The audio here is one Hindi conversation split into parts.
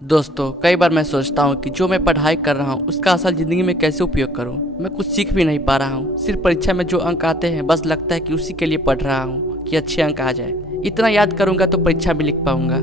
दोस्तों, कई बार मैं सोचता हूँ कि जो मैं पढ़ाई कर रहा हूँ उसका असल ज़िंदगी में कैसे उपयोग करूँ। मैं कुछ सीख भी नहीं पा रहा हूँ। सिर्फ परीक्षा में जो अंक आते हैं बस लगता है कि उसी के लिए पढ़ रहा हूँ कि अच्छे अंक आ जाए। इतना याद करूँगा तो परीक्षा भी लिख पाऊँगा,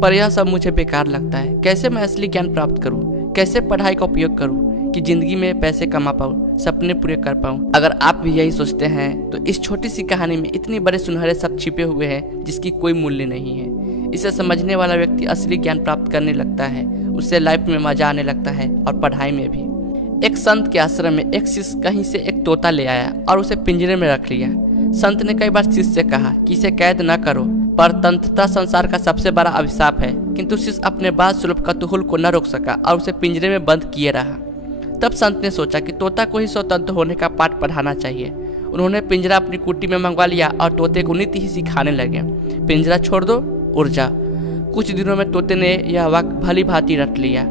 पर यह सब मुझे बेकार लगता है। कैसे मैं असली ज्ञान प्राप्त करूँ, कैसे पढ़ाई का उपयोग करूँ कि ज़िंदगी में पैसे कमा पाऊँ, सपने पूरे कर पाऊँ। अगर आप भी यही सोचते हैं तो इस छोटी सी कहानी में इतने बड़े सुनहरे शब्द छिपे हुए हैं जिसकी कोई मूल्य नहीं है। इसे समझने वाला व्यक्ति असली ज्ञान प्राप्त करने लगता है, उससे लाइफ में मजा आने लगता है और पढ़ाई में भी। एक संत के आश्रम में एक शिष्य कहीं से एक तोता ले आया और उसे पिंजरे में रख लिया। संत ने कई बार शिष्य से कहा कि इसे कैद न करो, परतंत्रता संसार का सबसे बड़ा अभिशाप है, किंतु शिष्य अपने बात सुलभ कतूहल को न रोक सका और उसे पिंजरे में बंद किए रहा। तब संत ने सोचा कि तोता को ही स्वतंत्र होने का पाठ पढ़ाना चाहिए। उन्होंने पिंजरा अपनी कुटी में मंगवा लिया और तोते को नीति ही सिखाने लगे। पिंजरा छोड़ दो, उड़ जा। कुछ दिनों में तोते ने यह वाक्य भली भांति रट लिया।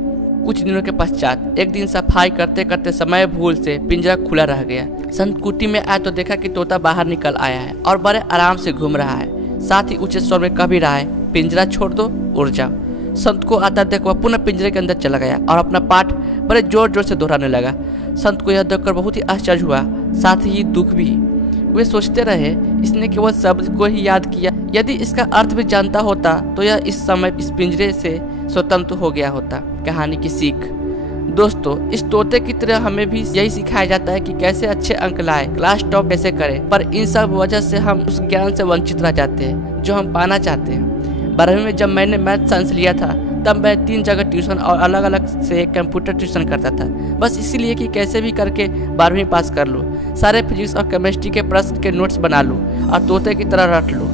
कुछ दिनों के पश्चात एक दिन सफाई करते करते समय भूल से पिंजरा खुला रह गया। संत कुटी में आया तो देखा कि तोता बाहर निकल आया है और बड़े आराम से घूम रहा है। साथ ही ऊंचे स्वर में कह भी रहा है, पिंजरा छोड़ दो, उड़ जाओ। संत को आता देख वह पुनः पिंजरे के अंदर चला गया और अपना पाठ बड़े जोर जोर से दोहराने लगा। संत को यह देखकर बहुत ही आश्चर्य हुआ, साथ ही दुख भी। वे सोचते रहे, इसने केवल शब्द को ही याद किया। यदि इसका अर्थ भी जानता होता तो यह इस समय इस पिंजरे से स्वतंत्र हो गया होता। कहानी की सीख। दोस्तों, इस तोते की तरह हमें भी यही सिखाया जाता है कि कैसे अच्छे अंक लाए, क्लास टॉप कैसे करें, पर इन सब वजह से हम उस ज्ञान से वंचित रह जाते हैं जो हम पाना चाहते हैं। 12वीं में जब मैंने मैथ साइंस लिया था तब मैं 3 जगह ट्यूशन और अलग अलग से कंप्यूटर ट्यूशन करता था, बस इसीलिए कि कैसे भी करके 12वीं पास कर लूँ, सारे फिजिक्स और केमिस्ट्री के प्रश्न के नोट्स बना लूँ और तोते की तरह रट लूँ।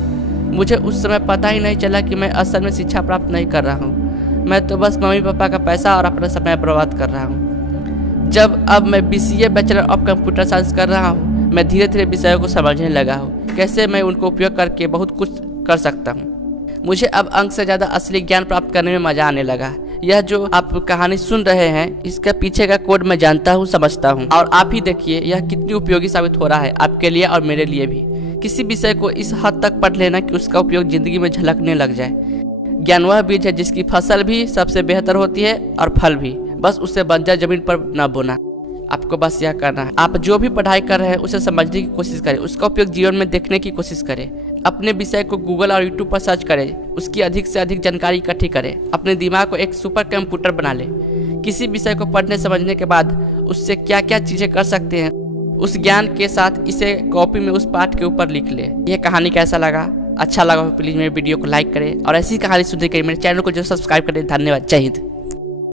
मुझे उस समय पता ही नहीं चला कि मैं असल में शिक्षा प्राप्त नहीं कर रहा हूँ। मैं तो बस मम्मी पापा का पैसा और अपना समय बर्बाद कर रहा हूँ। जब अब मैं BCA bachelor of computer science कर रहा हूँ, मैं धीरे धीरे विषयों को समझने लगा हूँ, कैसे मैं उनको उपयोग करके बहुत कुछ कर सकता हूँ। मुझे अब अंक से ज़्यादा असली ज्ञान प्राप्त करने में मज़ा आने लगा। यह जो आप कहानी सुन रहे हैं, इसका पीछे का कोड मैं जानता हूँ, समझता हूँ, और आप ही देखिए यह कितनी उपयोगी साबित हो रहा है आपके लिए और मेरे लिए भी। किसी विषय को इस हद तक पढ़ लेना कि उसका उपयोग जिंदगी में झलकने लग जाए। ज्ञान वह बीज है जिसकी फसल भी सबसे बेहतर होती है और फल भी, बस उसे बंजर जमीन पर न बोना। आपको बस यह करना है, आप जो भी पढ़ाई कर रहे हैं उसे समझने की कोशिश करें, उसका उपयोग जीवन में देखने की कोशिश करें। अपने विषय को गूगल और यूट्यूब पर सर्च करें, उसकी अधिक से अधिक जानकारी इकट्ठी करें, अपने दिमाग को एक सुपर कंप्यूटर बना लें। किसी विषय को पढ़ने समझने के बाद उससे क्या क्या चीज़ें कर सकते हैं, उस ज्ञान के साथ इसे कॉपी में उस पाठ के ऊपर लिख ले। यह कहानी कैसा लगा? अच्छा लगा तो प्लीज़ मेरे वीडियो को लाइक करें और ऐसी कहानी सुनने के लिए मेरे चैनल को जो सब्सक्राइब करें। धन्यवाद। जय हिंद।